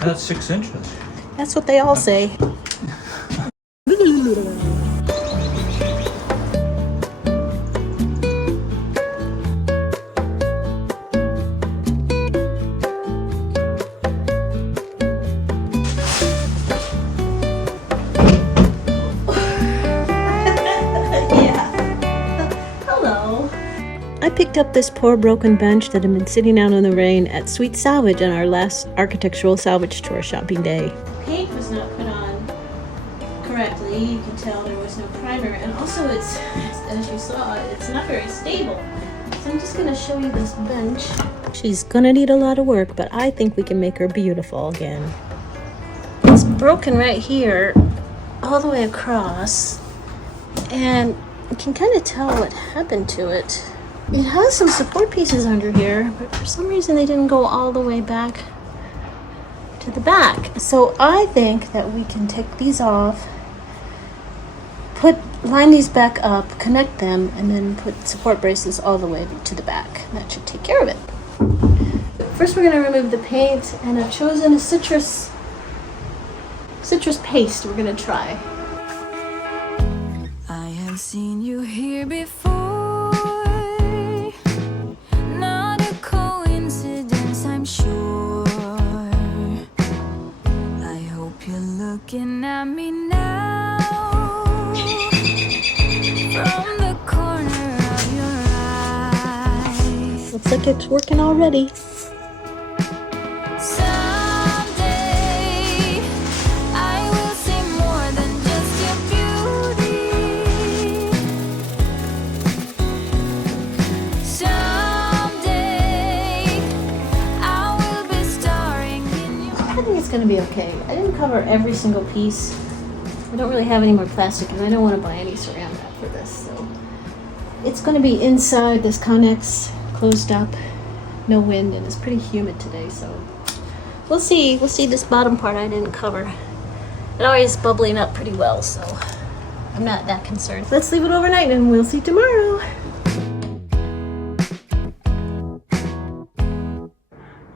That's 6 inches. That's what they all say. I picked up this poor broken bench that had been sitting out in the rain at Sweet Salvage on our last architectural salvage tour shopping day. Paint was not put on correctly. You can tell there was no primer, and also it's as you saw, it's not very stable. So I'm just going to show you this bench. She's going to need a lot of work, but I think we can make her beautiful again. It's broken right here all the way across, and you can kind of tell what happened to it. It has some support pieces under here, but for some reason they didn't go all the way back to the back. So I think that we can take these off, line these back up, connect them, and then put support braces all the way to the back. That should take care of it. First we're going to remove the paint, and I've chosen a citrus paste we're going to try. I have seen you here before. Sure. I hope you're looking at me now from the corner of your eyes. Looks like it's working already. Someday I will see more than just your beauty. I think it's going to be okay. I didn't cover every single piece. I don't really have any more plastic, and I don't want to buy any saran wrap for this. So it's going to be inside this Connex, closed up, no wind, and it's pretty humid today. So we'll see. We'll see. This bottom part I didn't cover. It always is bubbling up pretty well, so I'm not that concerned. Let's leave it overnight, and we'll see tomorrow.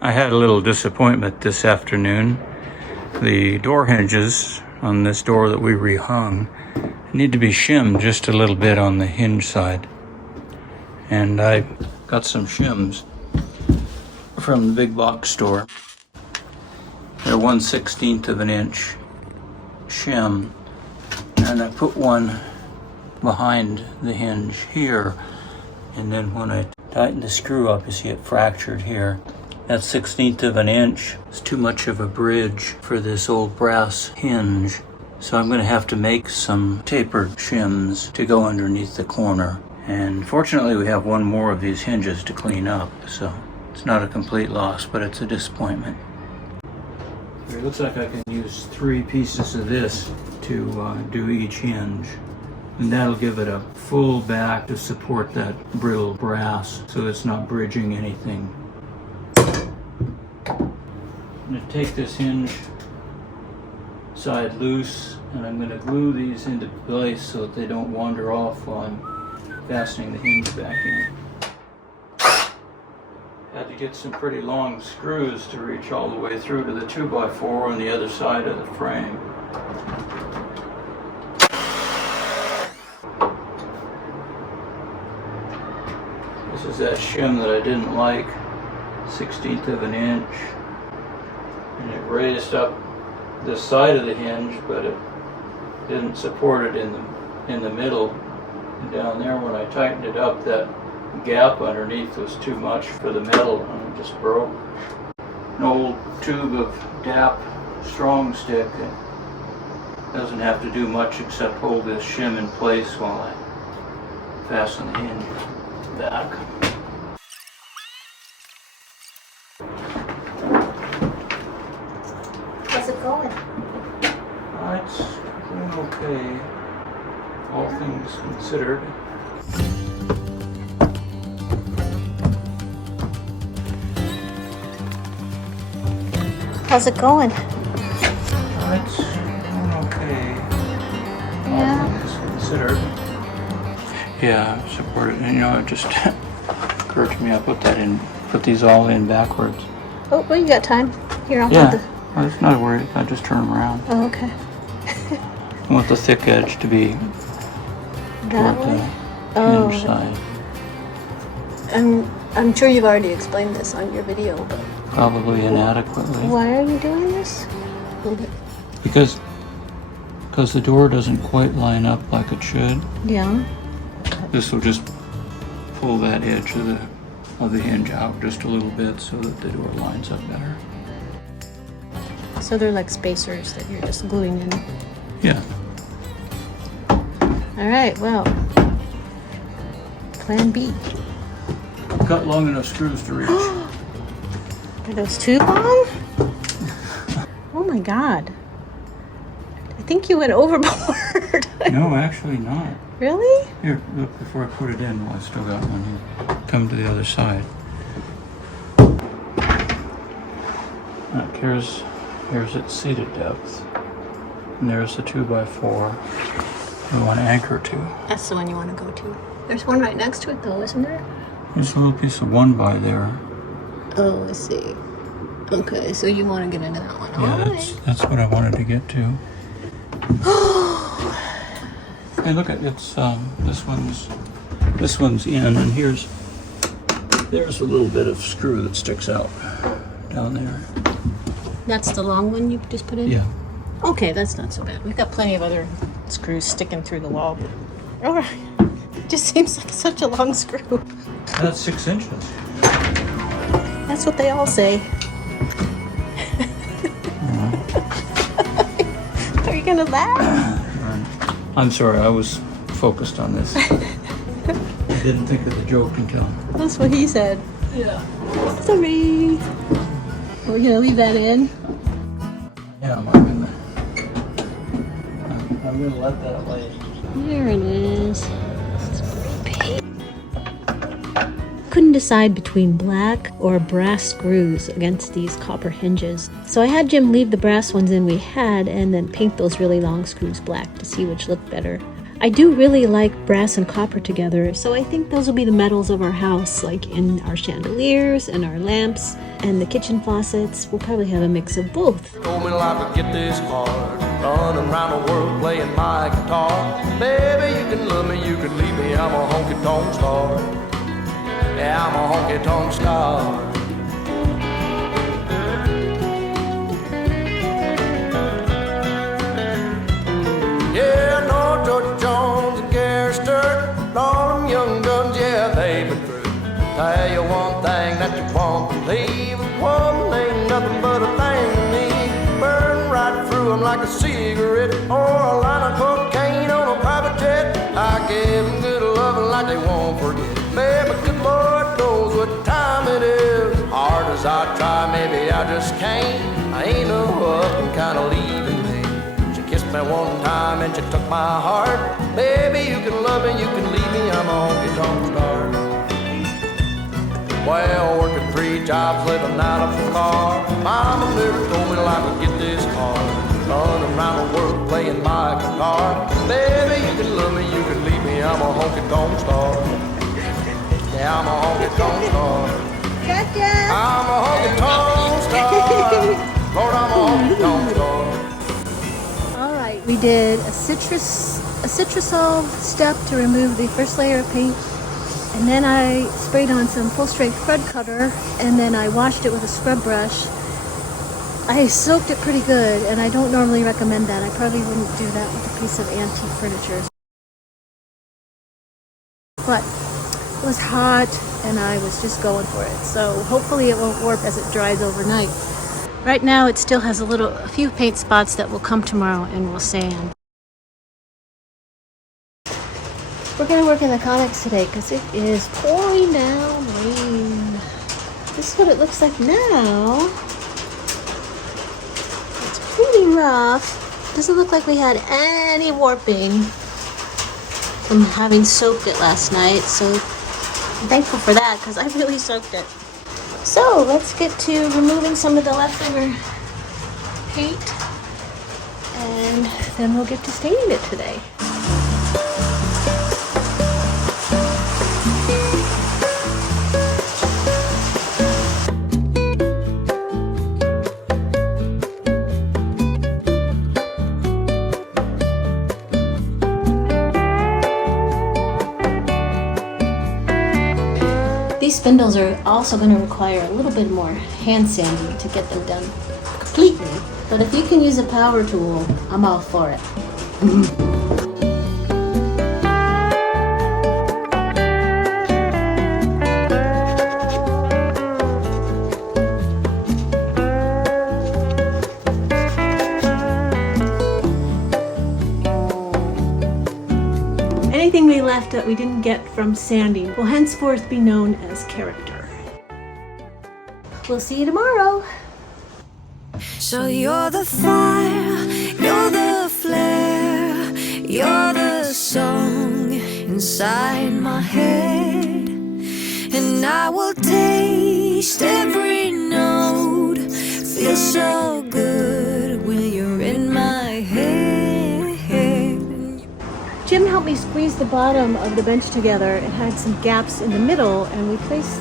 I had a little disappointment this afternoon. The door hinges on this door that we rehung need to be shimmed just a little bit on the hinge side. And I got some shims from the big box store. They're 1/16 of an inch shim. And I put one behind the hinge here. And then when I tighten the screw up, you see it fractured here. That 1/16 of an inch is too much of a bridge for this old brass hinge. So I'm going to have to make some tapered shims to go underneath the corner. And fortunately we have one more of these hinges to clean up. So it's not a complete loss, but it's a disappointment. It looks like I can use 3 pieces of this to do each hinge. And that'll give it a full back to support that brittle brass so it's not bridging anything. I'm going to take this hinge side loose, and I'm going to glue these into place so that they don't wander off while I'm fastening the hinge back in. Had to get some pretty long screws to reach all the way through to the 2x4 on the other side of the frame. This is that shim that I didn't like, 1/16 of an inch. And it raised up the side of the hinge, but it didn't support it in the middle. And down there, when I tightened it up, that gap underneath was too much for the metal, and it just broke. An old tube of DAP strong stick. It doesn't have to do much except hold this shim in place while I fasten the hinge back. How's it going? It's going okay, all things considered. How's it going? It's going okay, all things considered. Yeah, supported. And it just occurred to me I put these all in backwards. Oh, well, you got time. Here, I'll Yeah, put the... well, it's not worried. I just turn them around. Oh, okay. I want the thick edge to be That toward way? the Oh. hinge side. I'm sure you've already explained this on your video, but... Probably inadequately. Why are you doing this? Because the door doesn't quite line up like it should. Yeah. This will just pull that edge of the hinge out just a little bit so that the door lines up better. So they're like spacers that you're just gluing in. Yeah. All right, well, plan B. Cut long enough screws to reach. Are those too long? Oh my God. I think you went overboard. No, actually not. Really? Here, look, before I put it in, well, I still got one here. Come to the other side. Look, here's its seated depth. And there's the 2x4 we want to anchor to. That's the one you want to go to. There's one right next to it though, isn't there? There's a little piece of 1x there. Oh, I see. Okay, so you want to get into that one. Yeah, that's what I wanted to get to. Hey, look at it's this one's in, and there's a little bit of screw that sticks out down there. That's the long one you just put in? Yeah. Okay, that's not so bad. We've got plenty of other screws sticking through the wall. All right. It just seems like such a long screw. That's 6 inches. That's what they all say. Are you gonna laugh? I'm sorry, I was focused on this. I didn't think of the joke until. That's what he said. Yeah. Sorry. We're gonna leave that in. Yeah, I'm gonna let that lay. There it is. Couldn't decide between black or brass screws against these copper hinges. So I had Jim leave the brass ones in we had and then paint those really long screws black to see which looked better. I do really like brass and copper together, so I think those will be the metals of our house, like in our chandeliers and our lamps and the kitchen faucets. We'll probably have a mix of both. Told me life would get this hard, running around the world playing my guitar. Baby, you can love me, you can leave me, I'm a honky-tonk star. Yeah, I'm a honky-tonk star. Yeah, no George Jones and Gary Sturt, all them young guns, yeah, they've been through. Tell you one thing that you won't believe, a woman ain't nothing but a thing to me. Burn right through them like a cigarette, or a line of cocaine on a private jet. I give them good loving like they won't forget. Baby, good Lord knows what time it is. Hard as I try, maybe I just can't. I ain't no up and kind of leaving me. She kissed me one time and she took my heart. Baby, you can love me, you can leave me, I'm a honky-tonk star. Well, working 3 jobs, living out of a car. Mama never told me life would get this hard. Running around the world playing my guitar. Baby, you can love me, you can leave me, I'm a honky-tonk star. Yeah, I'm a honky-tonk star. Gotcha! I'm a honky-tonk star. Lord, I'm a honky-tonk star. All right, we did a citrusol step to remove the first layer of paint, and then I sprayed on some full-strength crud cutter, and then I washed it with a scrub brush. I soaked it pretty good, and I don't normally recommend that. I probably wouldn't do that with a piece of antique furniture. But it was hot, and I was just going for it. So hopefully it won't warp as it dries overnight. Right now it still has a few paint spots that will come tomorrow and will sand. We're gonna work in the comics today because it is pouring down rain. This is what it looks like now. It's pretty rough. Doesn't look like we had any warping from having soaked it last night, so I'm thankful for that because I really soaked it. So let's get to removing some of the leftover paint, and then we'll get to staining it today. These spindles are also going to require a little bit more hand sanding to get them done completely. But if you can use a power tool, I'm all for it. Anything we left that we didn't get from sanding will henceforth be known as character. We'll see you tomorrow. So you're the fire, you're the flare, you're the song inside my head. And I will taste every note, feel so good when you're in my head. Jim helped me squeeze the bottom of the bench together. It had some gaps in the middle, and we placed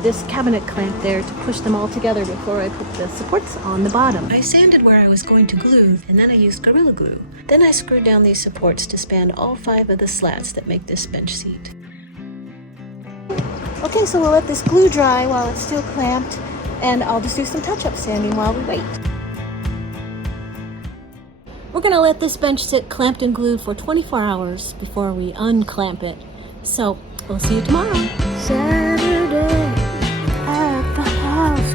this cabinet clamp there to push them all together before I put the supports on the bottom. I sanded where I was going to glue, and then I used Gorilla Glue. Then I screwed down these supports to span all 5 of the slats that make this bench seat. Okay, so we'll let this glue dry while it's still clamped, and I'll just do some touch-up sanding while we wait. We're gonna let this bench sit clamped and glued for 24 hours before we unclamp it. So, we'll see you tomorrow. Saturday at the house.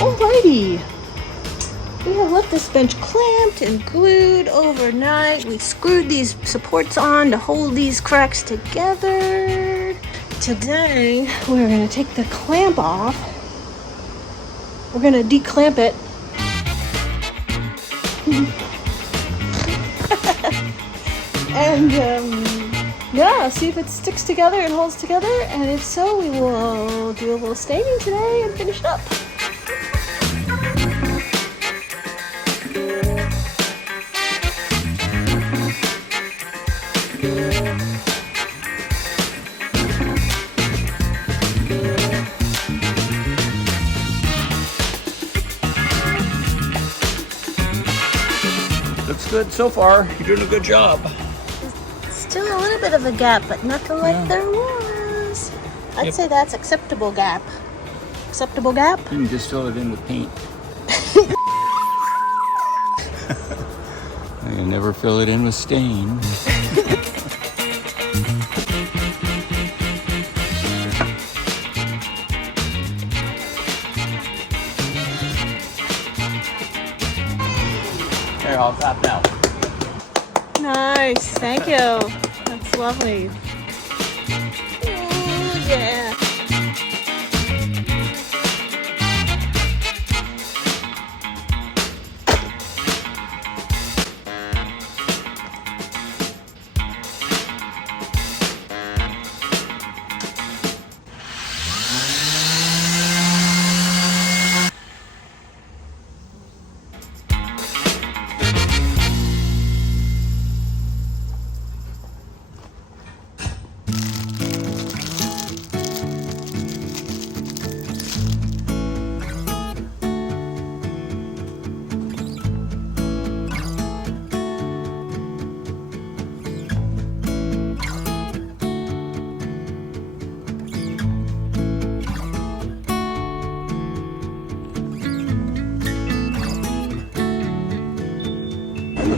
Alrighty. We have left this bench clamped and glued overnight. We screwed these supports on to hold these cracks together. Today, we're going to take the clamp off. We're going to declamp it. And, yeah, see if it sticks together and holds together. And if so, we will do a little staining today and finish it up. Looks good so far. You're doing a good job. Still a little bit of a gap, but nothing like there was. I'd say that's acceptable gap. Acceptable gap? You can just fill it in with paint. You never fill it in with stain. Here, I'll tap now. Nice, thank you. That's lovely. Ooh, yeah.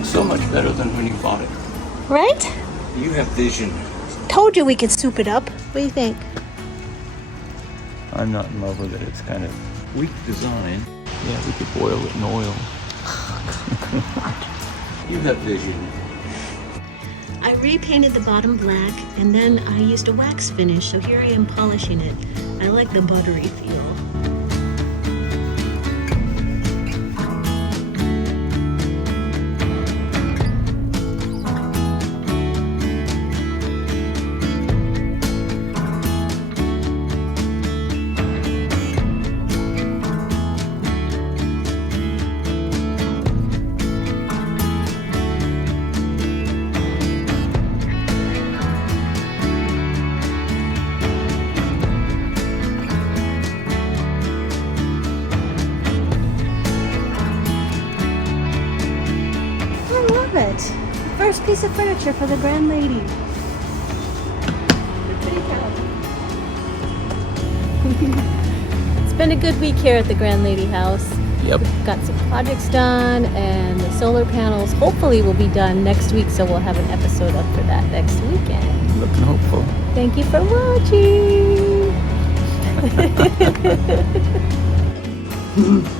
So much better than when you bought it. Right? You have vision. Told you we could soup it up. What do you think? I'm not in love with it. It's kind of weak design. Yeah, we could boil it in oil. You have vision. I repainted the bottom black, and then I used a wax finish, so here I am polishing it. I like the buttery feel. First piece of furniture for the grand lady. Pretty proud. It's been a good week here at the Grand Lady House. Yep. We've got some projects done, and the solar panels hopefully will be done next week, so we'll have an episode up for that next weekend. Looking hopeful. Thank you for watching.